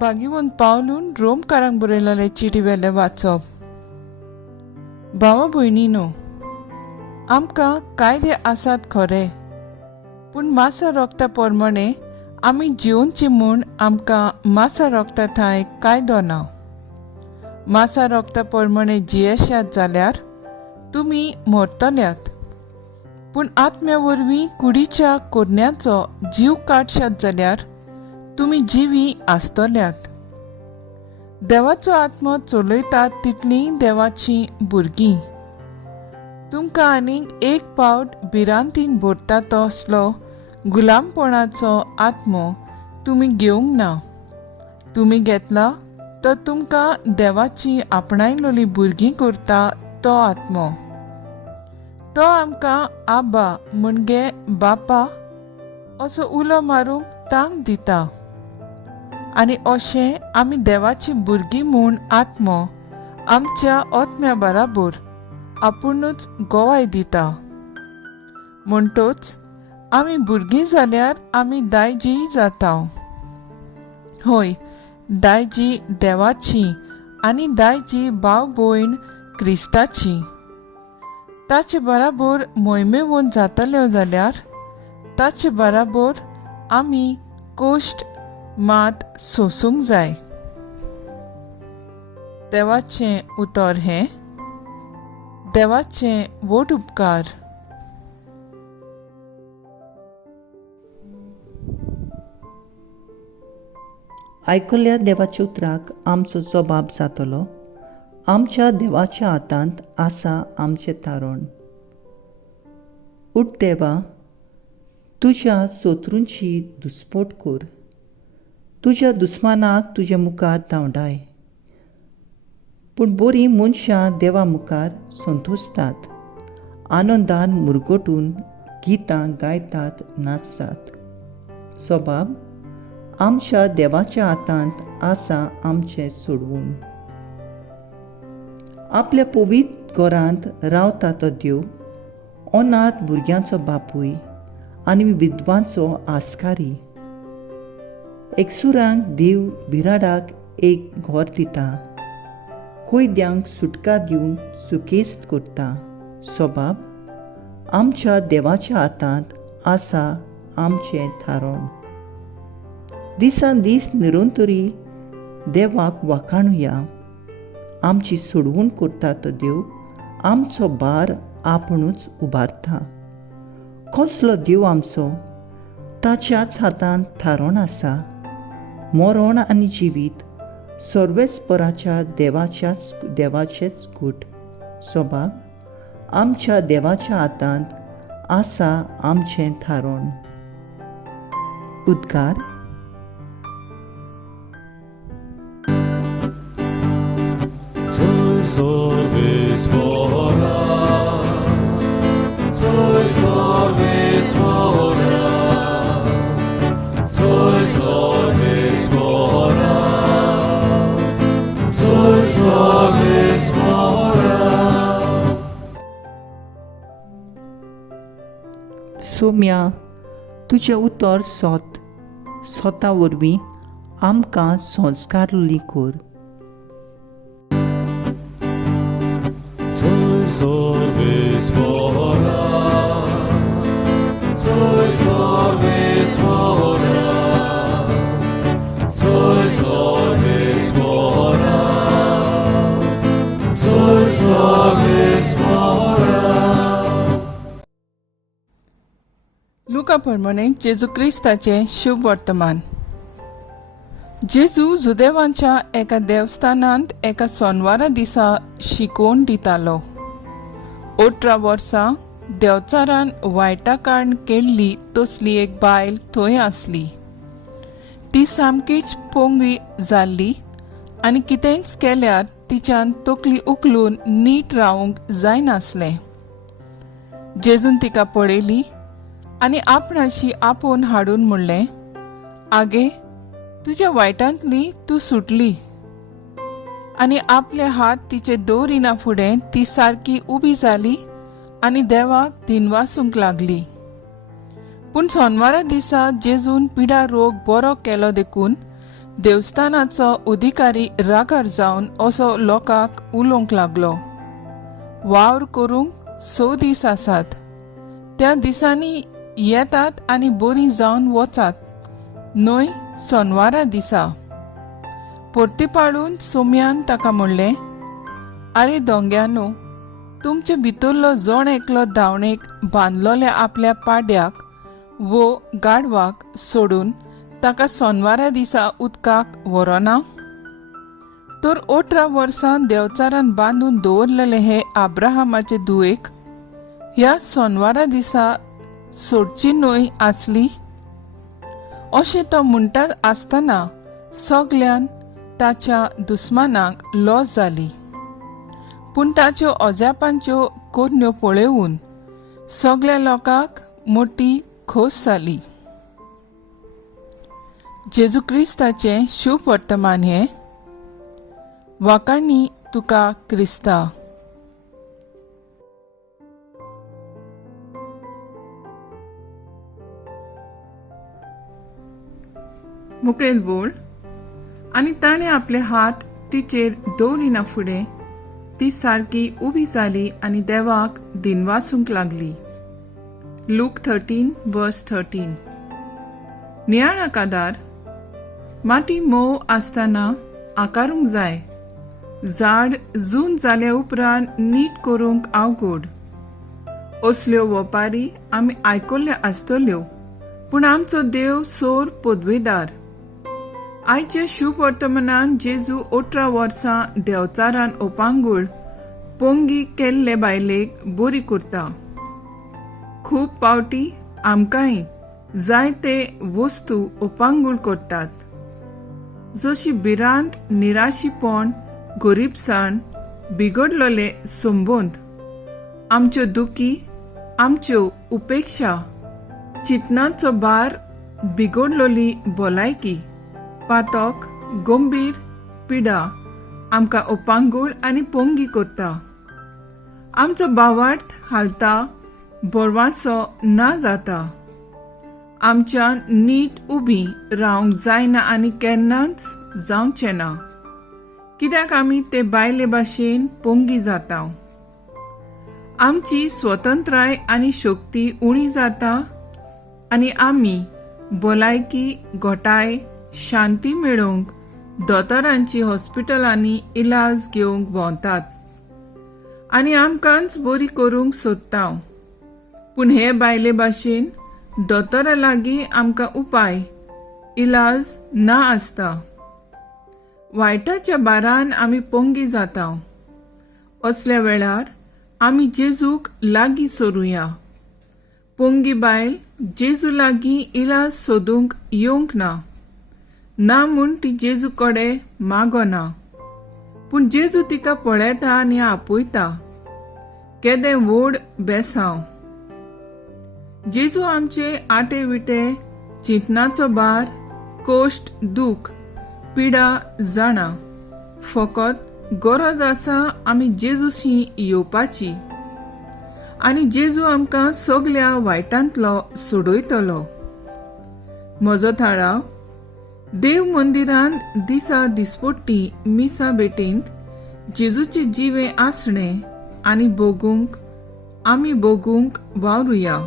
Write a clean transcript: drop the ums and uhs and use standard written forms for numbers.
बागीवन पावलून रोमकारांक बरयलेले चिटी वेले वाचप. भावा भयणीनो, आमकां कायदे आसात खरे, पूण मासा रोगता प्रमाणे आमी जिवनची म्हूण आमकां मासा रोगता थंय कायदो ना. मासा रोगता प्रमाणे जियेशात जाल्यार तुमी मरतल्यात, पूण आत्म्या वरवीं कुडीच्या कोरण्याचो जीव काडशात जाल्यार तुमी जिवी आसतल्यात. देवाचो आत्मो चलयतात तितली देवाची भुरगीं. तुमकां आनीक एक पावट भिरांतीन भरता तो असलो गुलामपणाचो आत्मो तुमी घेवंक ना. तुमी घेतला तो तुमकां देवाची आपणायलोली भुरगीं करता तो आत्मो. तो आमकां आब्बा म्हणजे बापा असो उलो मारूंक तांक दिता. आनी अशें आमी देवाची भुरगीं म्हूण आत्मो आमच्या आत्म्या बराबर आपुणूच गोवाय दिता. म्हणटच आमी भुरगीं जाल्यार आमी दायजी जाता. हय, दायजी देवाची आनी दायजी भाव भयण क्रिस्ताची. ताचे बराबर मोहिमेवन जातल्यो जाल्यार ताचे बराबर आमी कश्ट मात सोसूंक जाय. देवाचें उतर हें, देवाचें व्हड उपकार. आयकल्ल्या देवाच्या उतराक आमचो जबाब जातलो. आमच्या देवाच्या हातांत आसा आमचें तारण. उठ देवा, तुज्या सोत्रूंची दुस्पोट कर. तुज्या दुस्मानाक तुजे मुखार धांवडाय. पूण बरीं मनशां देवा मुखार संतोसतात, आनंदान मुरगोटून गितां गायतात, नाचतात. सबाब, आमच्या देवाच्या हातांत आसा आमचें सोडवून. आपल्या पवित्र घरांत रावता तो देव, अनाथ भुरग्यांचो बापूय आनी विधवांचो आसकारी. एकसुरांक देव बिराडाक एक घर दिता, कोयद्यांक सुटका दिवन सुकेस्त करता. सबाब, आमच्या देवाच्या हातांत आसा आमचें थारण. दिसान दीस निरंतरी देवाक वाखाणुया. आमची सोडवूण करता तो देव आमचो भार आपुणूच उबारता. कसलो देव आमचो, ताच्याच हातांत थारण आसा. मरण आनी जिवीत सर्वेस्पराच्या देवाचेच गूट. सबाब, आमच्या देवाच्या हातांत आसा आमचें थारण. उद्गार. सोम्या, तुजें उतर स्वता वरवीं आमकां संस्कारली कर. लुका प्रमाणे जेजू क्रिस्ताचे शुभ वर्तमान. जेजू जुदेवांच्या एका देवस्थानांत एका सोनवारा दिसा शिकोवन दितालो. 18 वर्सां देवचारान वायटा काण केल्ली तसली एक बायल थंय आसली. ती सामकीच पोंगळी जाल्ली आनी कितेंच केल्यार तिच्यान तकली उखलून नीट रावूंक जायनासलें. जेजून तिका पळयली आनी आपणाशी आपोवन हाडून म्हणलें, आगे, तुज्या वायटांतली तूं सुटली. आनी आपले हात तिचे दवरिना फुडें ती सारकी उबी जाली आनी देवाक दिनवासूंक लागली. पूण सोनवारा दिसा जेजून पिडा रोग बरो केलो देखून देवस्थानाचो अधिकारी रागार जावन असो लोकांक उलोवंक लागलो. वावर करूंक 6 दीस आसात. त्या दिसांनी येतात आनी बरी जावन वचात, न्हय सोनवारा दिसा. परतीपाळून सोम्यान ताका म्हणलें, आरे दोंग्यानो, तुमचे भितरलो जण एकलो धांवणेक बांदलोल्या आपल्या पाड्याक वो गाडवाक सोडून ताका सोनवारा दिसा उदकाक व्हरोना? तर 18 वर्सां देवचारान बांदून दवरलेले हे आब्राहामाचे धुवेक ह्या सोनवारा दिसा सोडची न्हय आसली? अशें तो म्हणटा आसतना सगल्यान ताच्या दुस्मानांक लॉस जाली. पूण ताच्यो अजापांच्यो कोरण्यो पळोवन सगल्या लोकांक मोठी खोस जाली. जेजू क्रिस्ताचें शुभ वर्तमान हें. वाकाणी तुका क्रिस्ता. मुखेल बोल. आनी ताणें आपले हात तिचेर दवरिना फुडें ती सारकी उबी जाली आनी देवाक दिनवासूंक लागली. लूक 13:13. नियाळ कादार. माटी मोव आसतना आकारूंक जाय. झाड जून जाल्या उपरांत नीट करूंक अवघड. असल्यो वपारी आमी आयकल्ल्यो आसतल्यो, पूण आमचो देव सोर पदवेदार. आयच्या शुभ वर्तमानान जेजू 18 वर्सां देवचारान ओपांगूळ पोंगी केल्ले बायलेक बरी करता. खूब पावटी आमकांय जायते वस्तू ओपांगूळ करतात, जशी भिरांत निराशीपण, गरीबसाण, बिगडलोले संबंद, आमच्यो दुखी, आमच्यो उपेक्षा, चिंतनाचो भार, बिगडलोली भलायकी, पातक, गंभीर पिडा आमकां ओपांगूळ आनी पोंगी करता. आमचो भावार्थ हालता, बोरवांचो ना जाता. आमच्यान नीट उबी रावंक जायना आनी केन्नाच जावचें ना, कित्याक आमी ते बायले भाशेन पोंगी जाता. आमची स्वतंत्राय आनी शक्ती उणी जाता आनी आमी भलायकी, घोटाय, शांती मेळोवंक दोतोरांची हॉस्पिटलांनी इलाज घेवंक भोंवतात आनी आमकांच बरी करूंक सोदता. पूण हे बायले भाशेन दोतोरा लागीं आमकां उपाय, इलाज ना आसता. वायटाच्या बारान आमी पोंगी जाता. असल्या वेळार आमी जेजूक लागीं सोरुया. पोंगी बायल जेजू लागीं इलाज सोदूंक येवंक ना. ना म्हूण ती जेजू कडेन मागना, पूण जेजू तिका पळयता आनी आपयता. केदें व्हड बेसांव. जेजू आमचे आटे विटे, चिंतनाचो भार, कोश्ट, दूख, पिडा जाणा. फकत गरज आसा आमी जेजूशी येवपाची आनी जेजू आमकां सगल्या वायटांतलो सोडयतलो. म्हजो थाराव. देव मंदिरांत दिसा दिसपट्टी मिसा भेटेंत जेजूचे जिवे आसणे आनी आमी भोगूंक वावरुया.